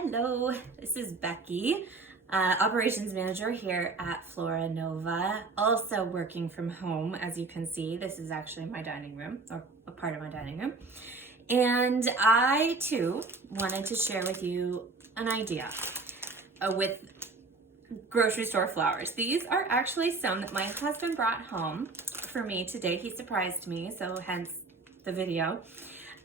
Hello, this is Becky, operations manager here at Flora Nova. Also working from home, as you can see. This is actually my dining room, or a part of my dining room. And I too wanted to share with you an idea with grocery store flowers. These are actually some that my husband brought home for me today. He surprised me, so hence the video.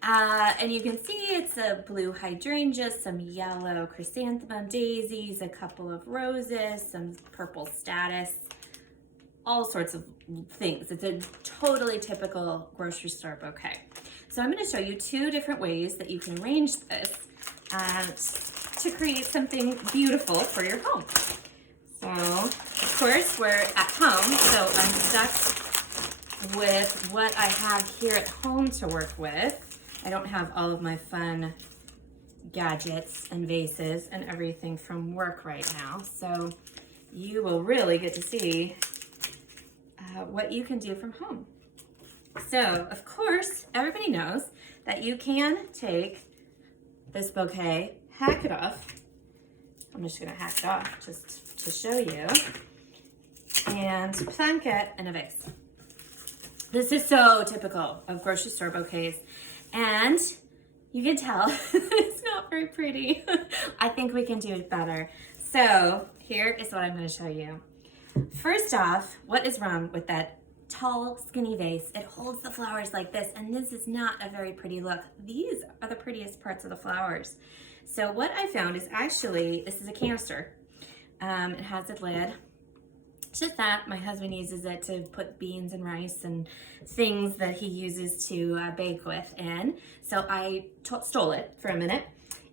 And you can see it's a blue hydrangea, some yellow chrysanthemum daisies, a couple of roses, some purple statice, all sorts of things. It's a totally typical grocery store bouquet. So I'm going to show you two different ways that you can arrange this to create something beautiful for your home. So, of course, we're at home, so I'm stuck with what I have here at home to work with. I don't have all of my fun gadgets and vases and everything from work right now. So you will really get to see what you can do from home. So, of course, everybody knows that you can take this bouquet, hack it off. I'm just gonna hack it off just to show you, and plunk it in a vase. This is so typical of grocery store bouquets. And you can tell it's not very pretty. I think we can do it better. So here is what I'm going to show you. First off, what is wrong with that tall, skinny vase? It holds the flowers like this, and this is not a very pretty look. These are the prettiest parts of the flowers. So what I found is actually, this is a canister. It has a lid. It's just that my husband uses it to put beans and rice and things that he uses to bake with in. So I stole it for a minute,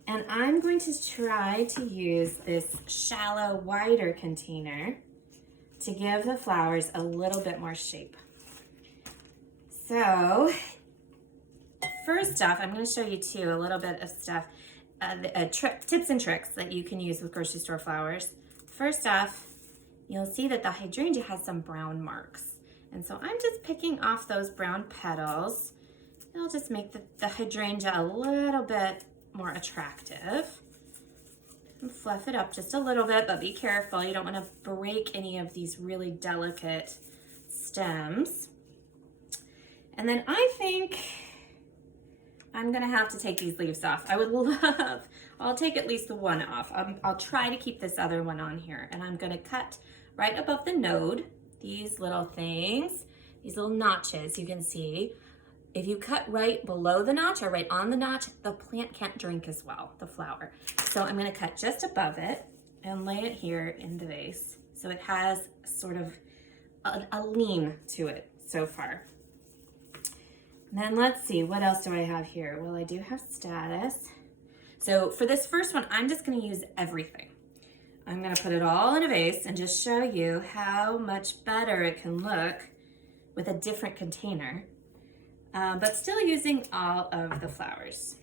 and I'm going to try to use this shallow, wider container to give the flowers a little bit more shape. So first off, I'm going to show you too a little bit of stuff, tips and tricks that you can use with grocery store flowers. First off, you'll see that the hydrangea has some brown marks. And so I'm just picking off those brown petals. It'll just make the hydrangea a little bit more attractive. And fluff it up just a little bit, but be careful. You don't want to break any of these really delicate stems. And then I think I'm gonna have to take these leaves off. I'll take at least the one off. I'll try to keep this other one on here, and I'm gonna cut right above the node, these little things, these little notches you can see. If you cut right below the notch or right on the notch, the plant can't drink as well, the flower. So I'm gonna cut just above it and lay it here in the vase. So it has sort of a lean to it so far. And then let's see, what else do I have here? Well, I do have statice. So for this first one, I'm just gonna use everything. I'm gonna put it all in a vase and just show you how much better it can look with a different container, but still using all of the flowers.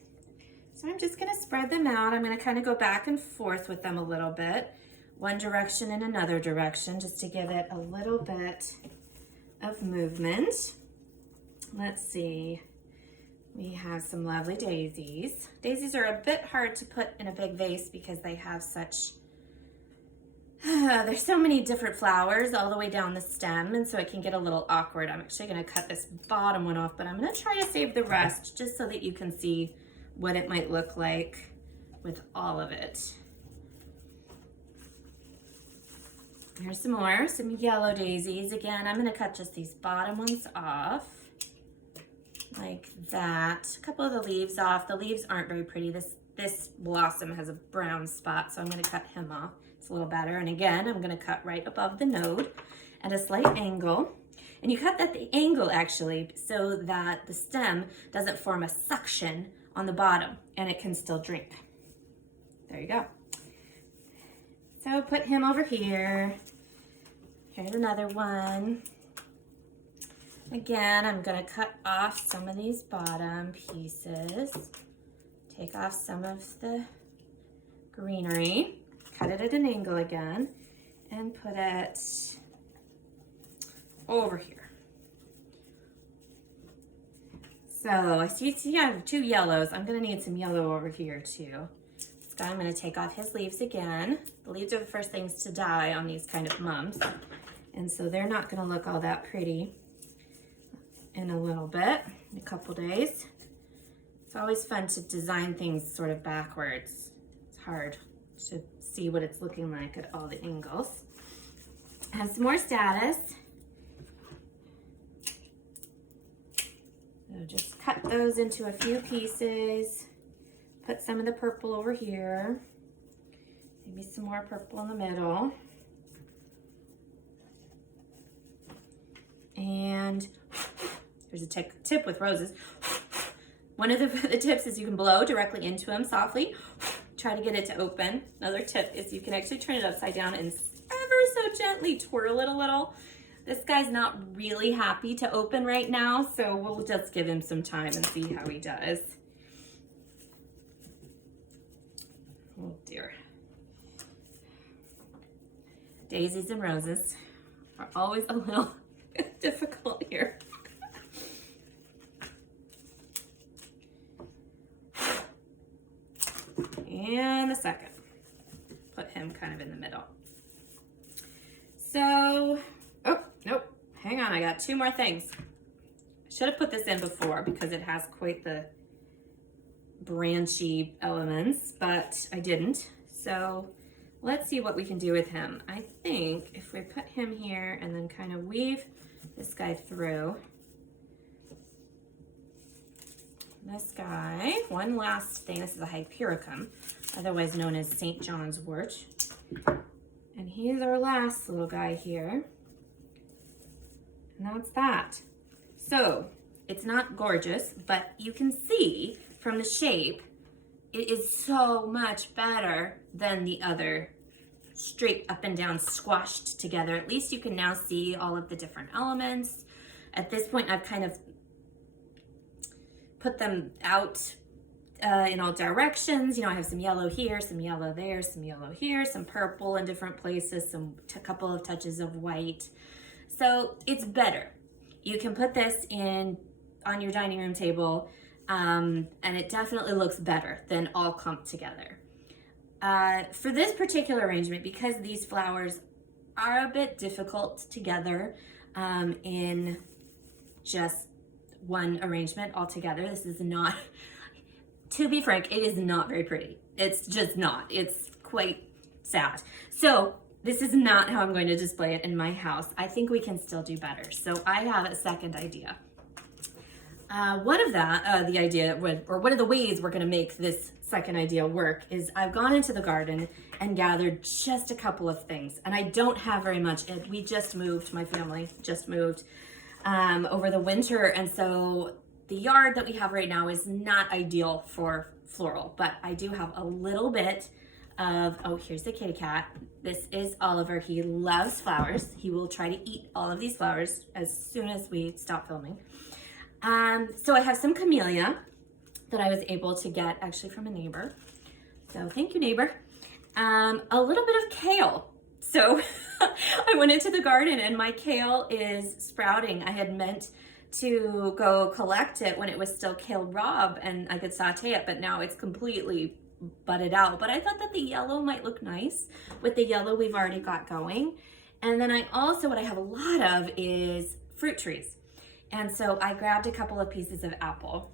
So I'm just gonna spread them out. I'm gonna kind of go back and forth with them a little bit, one direction and another direction, just to give it a little bit of movement. Let's see, we have some lovely daisies. Daisies are a bit hard to put in a big vase because they have such, there's so many different flowers all the way down the stem, and so it can get a little awkward. I'm actually gonna cut this bottom one off, but I'm gonna try to save the rest just so that you can see what it might look like with all of it. Here's some more, some yellow daisies. Again, I'm gonna cut just these bottom ones off, like that. A couple of the leaves off. The leaves aren't very pretty. This blossom has a brown spot, so I'm gonna cut him off. It's a little better. And again, I'm gonna cut right above the node at a slight angle. And you cut at the angle actually so that the stem doesn't form a suction on the bottom and it can still drink. There you go. So put him over here. Here's another one. Again, I'm gonna cut off some of these bottom pieces. Take off some of the greenery. Cut it at an angle again and put it over here. So I see I have two yellows. I'm gonna need some yellow over here too. guy, I'm going to take off his leaves again. The leaves are the first things to die on these kind of mums. And so they're not going to look all that pretty in a little bit, in a couple days. It's always fun to design things sort of backwards. It's hard to see what it's looking like at all the angles. Have some more status. So just cut those into a few pieces. Put some of the purple over here. Maybe some more purple in the middle. And there's a tip with roses. One of the tips is you can blow directly into them softly. Try to get it to open. Another tip is you can actually turn it upside down and ever so gently twirl it a little. This guy's not really happy to open right now, so we'll just give him some time and see how he does. Oh dear. Daisies and roses are always a little difficult here. And the second. Put him kind of in the middle. So, oh, nope. Hang on, I got two more things. I should have put this in before because it has quite the branchy elements, but I didn't. So let's see what we can do with him. I think if we put him here and then kind of weave this guy through. This guy, one last thing, this is a Hypericum, otherwise known as St. John's wort. And he's our last little guy here. And that's that. So it's not gorgeous, but you can see from the shape, it is so much better than the other straight up and down squashed together. At least you can now see all of the different elements. At this point, I've kind of put them out in all directions. You know, I have some yellow here, some yellow there, some yellow here, some purple in different places, a couple of touches of white. So it's better. You can put this in on your dining room table, and it definitely looks better than all clumped together. For this particular arrangement, because these flowers are a bit difficult together in just one arrangement altogether, this is not, to be frank, it is not very pretty. It's just not. It's quite sad. So this is not how I'm going to display it in my house. I think we can still do better. So I have a second idea. One of the ways we're going to make this second idea work is I've gone into the garden and gathered just a couple of things, and I don't have very much. We just moved, my family just moved over the winter, and so the yard that we have right now is not ideal for floral, but I do have a little bit of, oh, here's the kitty cat. This is Oliver. He loves flowers. He will try to eat all of these flowers as soon as we stop filming. So I have some camellia that I was able to get actually from a neighbor. So thank you, neighbor. A little bit of kale. So I went into the garden and my kale is sprouting. I had meant to go collect it when it was still kale raw and I could saute it, but now it's completely budded out. But I thought that the yellow might look nice with the yellow we've already got going. And then I also, what I have a lot of is fruit trees. And so I grabbed a couple of pieces of apple,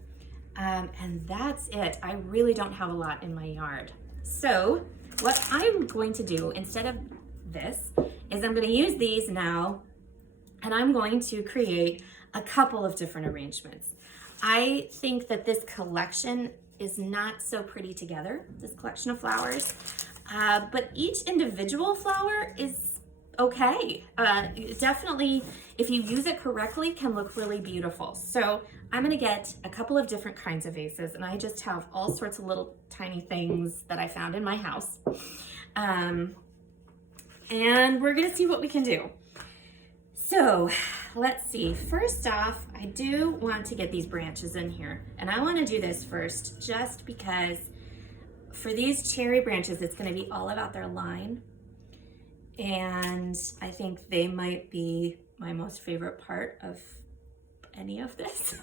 and that's it. I really don't have a lot in my yard. So what I'm going to do instead of this is I'm going to use these now, and I'm going to create a couple of different arrangements. I think that this collection is not so pretty together, this collection of flowers, but each individual flower is okay. Definitely, if you use it correctly, can look really beautiful. So I'm gonna get a couple of different kinds of vases, and I just have all sorts of little tiny things that I found in my house. And we're gonna see what we can do. So let's see. First off, I do want to get these branches in here, and I want to do this first just because for these cherry branches, it's going to be all about their line, and I think they might be my most favorite part of any of this.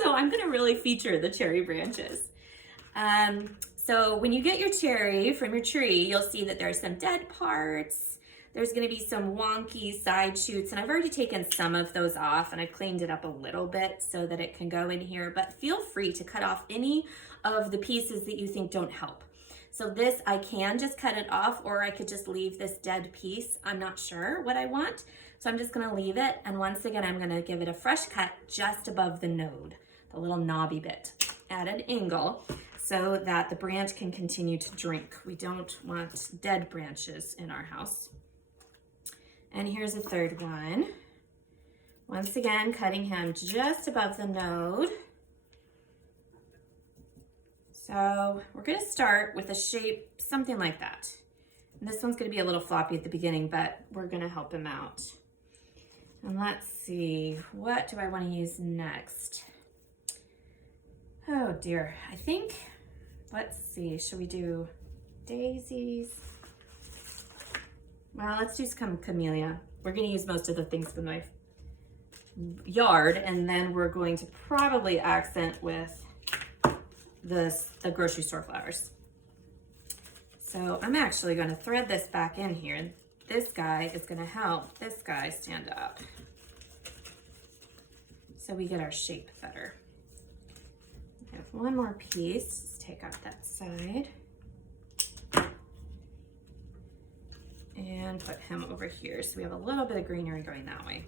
So I'm going to really feature the cherry branches. So when you get your cherry from your tree, you'll see that there's some dead parts. There's gonna be some wonky side shoots, and I've already taken some of those off and I've cleaned it up a little bit so that it can go in here, but feel free to cut off any of the pieces that you think don't help. So this, I can just cut it off, or I could just leave this dead piece. I'm not sure what I want. So I'm just gonna leave it. And once again, I'm gonna give it a fresh cut just above the node, the little knobby bit at an angle, so that the branch can continue to drink. We don't want dead branches in our house. And here's a third one. Once again, cutting him just above the node. So we're gonna start with a shape, something like that. And this one's gonna be a little floppy at the beginning, but we're gonna help him out. And let's see, what do I wanna use next? Oh dear, I think, let's see, should we do daisies? Well, let's do some camellia. We're gonna use most of the things from my yard, and then we're going to probably accent with the grocery store flowers. So I'm actually gonna thread this back in here. This guy is gonna help this guy stand up, so we get our shape better. I have one more piece. Let's take out that side and put him over here, so we have a little bit of greenery going that way.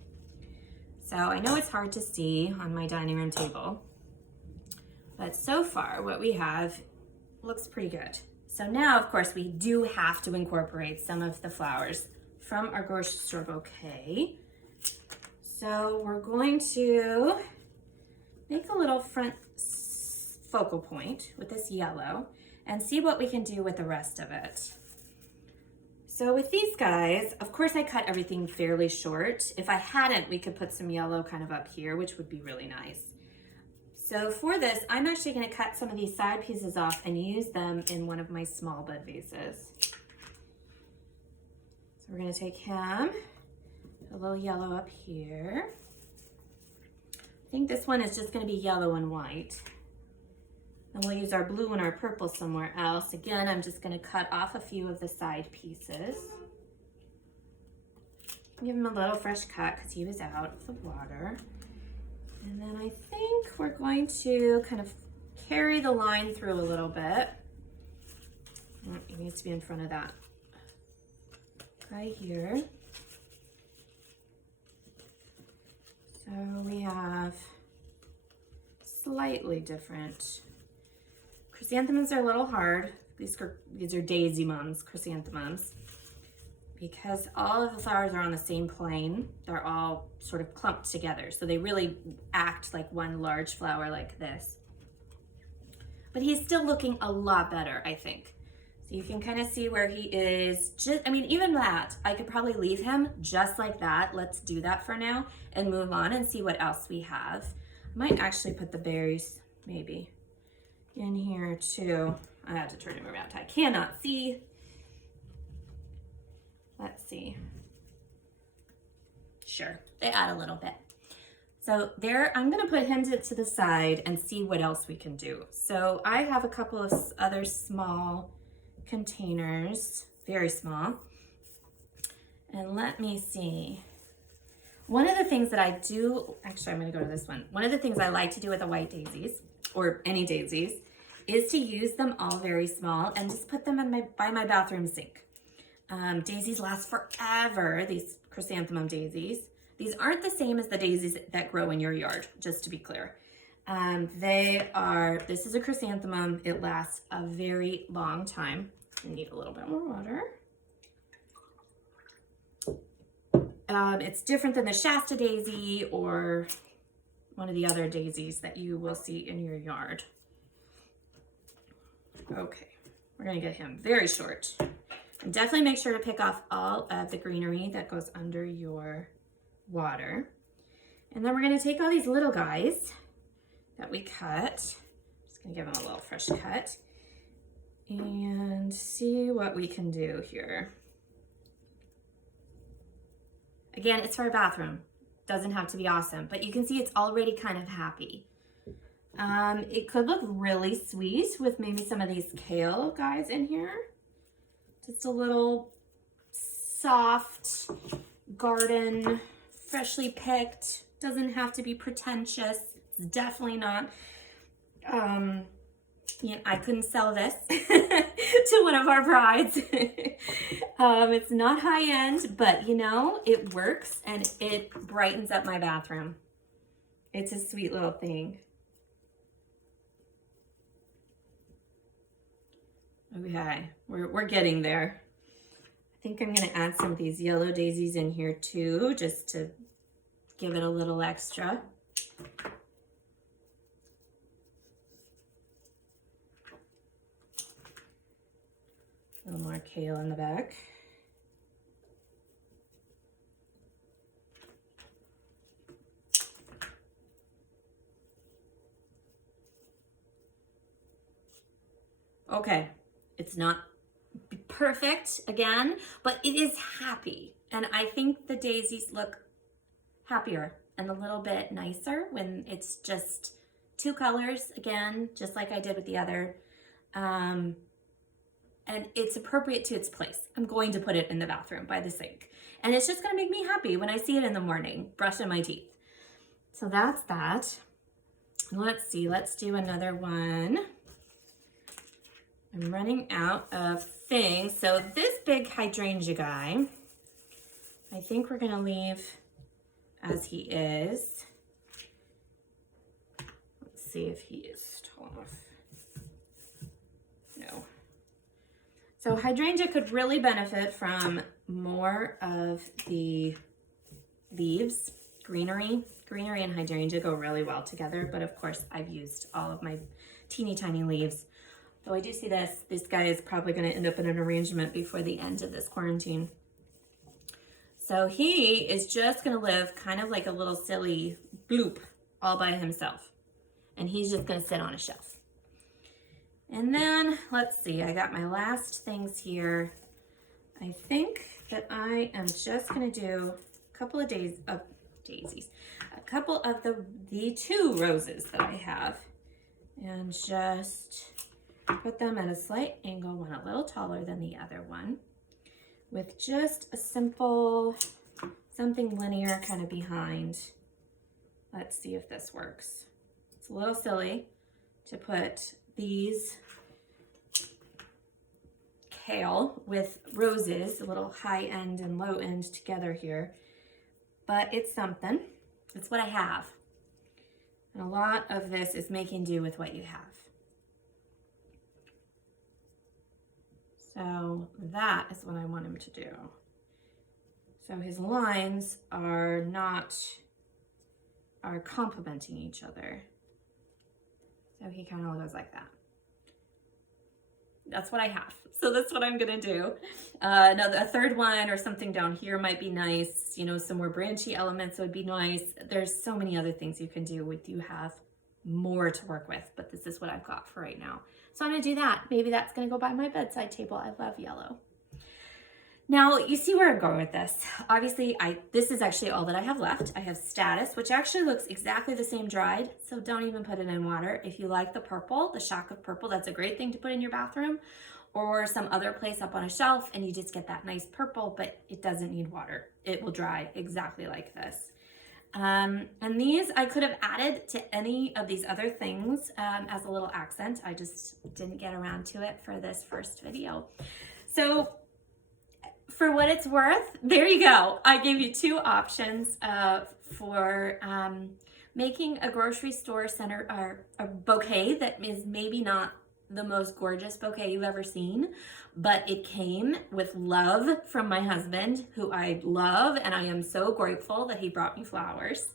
So I know it's hard to see on my dining room table, but so far what we have looks pretty good. So now, of course, we do have to incorporate some of the flowers from our grocery store bouquet. So we're going to make a little front focal point with this yellow and see what we can do with the rest of it. So with these guys, of course I cut everything fairly short. If I hadn't, we could put some yellow kind of up here, which would be really nice. So for this, I'm actually gonna cut some of these side pieces off and use them in one of my small bud vases. So we're gonna take him, a little yellow up here. I think this one is just gonna be yellow and white. And we'll use our blue and our purple somewhere else. Again, I'm just gonna cut off a few of the side pieces. Give him a little fresh cut because he was out of the water. And then I think we're going to kind of carry the line through a little bit. Oh, he needs to be in front of that guy here. So we have slightly different. Chrysanthemums are a little hard. These are daisy mums, chrysanthemums, because all of the flowers are on the same plane. They're all sort of clumped together, so they really act like one large flower like this. But he's still looking a lot better, I think. So you can kind of see where he is. I mean, even that, I could probably leave him just like that. Let's do that for now and move on and see what else we have. I might actually put the berries, maybe, in here too. I have to turn him around. I cannot see. Let's see. Sure, they add a little bit. So there, I'm gonna put him to the side and see what else we can do. So I have a couple of other small containers, very small. And let me see. One of the things that I do, actually I'm gonna go to this one. One of the things I like to do with the white daisies, or any daisies, is to use them all very small and just put them in by my bathroom sink. Daisies last forever, these chrysanthemum daisies. These aren't the same as the daisies that grow in your yard, just to be clear. This is a chrysanthemum. It lasts a very long time. I need a little bit more water. It's different than the Shasta daisy or one of the other daisies that you will see in your yard. Okay, we're gonna get him very short. And definitely make sure to pick off all of the greenery that goes under your water. And then we're gonna take all these little guys that we cut. Just gonna give them a little fresh cut and see what we can do here. Again, it's for a bathroom. Doesn't have to be awesome, but you can see it's already kind of happy. It could look really sweet with maybe some of these kale guys in here. Just a little soft garden, freshly picked. Doesn't have to be pretentious. It's definitely not. You know, I couldn't sell this to one of our brides. It's not high end, but you know, it works and it brightens up my bathroom. It's a sweet little thing. Okay, we're getting there. I think I'm gonna add some of these yellow daisies in here too, just to give it a little extra. A little more kale in the back. Okay, it's not perfect again, but it is happy. And I think the daisies look happier and a little bit nicer when it's just two colors again, just like I did with the other. And it's appropriate to its place. I'm going to put it in the bathroom by the sink. And it's just gonna make me happy when I see it in the morning, brushing my teeth. So that's that. Let's see, let's do another one. I'm running out of things. So this big hydrangea guy, I think we're gonna leave as he is. Let's see if he is tall enough. No. So hydrangea could really benefit from more of the leaves, greenery. Greenery and hydrangea go really well together, but of course I've used all of my teeny tiny leaves. Though I do see this guy is probably gonna end up in an arrangement before the end of this quarantine. So he is just gonna live kind of like a little silly bloop all by himself. And he's just gonna sit on a shelf. And then, let's see, I got my last things here. I think that I am just gonna do a couple of daisies, a couple of the two roses that I have, and just put them at a slight angle, one a little taller than the other one, with just a simple, something linear kind of behind. Let's see if this works. It's a little silly to put these kale with roses, a little high end and low end together here, but it's something. It's what I have. And a lot of this is making do with what you have. So that is what I want him to do. So his lines are complementing each other. So he kind of goes like that. That's what I have. So that's what I'm gonna do. Now a third one or something down here might be nice. You know, some more branchy elements would be nice. There's so many other things you can do with, you have more to work with, but this is what I've got for right now. So I'm gonna do that. Maybe that's gonna go by my bedside table. I love yellow. Now, you see where I'm going with this. Obviously, this is actually all that I have left. I have Status, which actually looks exactly the same dried, so don't even put it in water. If you like the purple, the shock of purple, that's a great thing to put in your bathroom or some other place up on a shelf, and you just get that nice purple, but it doesn't need water. It will dry exactly like this. And these I could have added to any of these other things as a little accent. I just didn't get around to it for this first video. So for what it's worth, there you go. I gave you two options for making a grocery store center or a bouquet that is maybe not the most gorgeous bouquet you've ever seen, but it came with love from my husband, who I love, and I am so grateful that he brought me flowers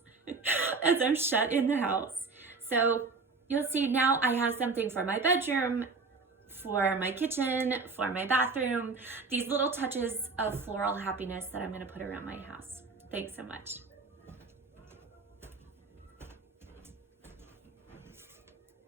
as I'm shut in the house. So you'll see now I have something for my bedroom, for my kitchen, for my bathroom, these little touches of floral happiness that I'm gonna put around my house. Thanks so much.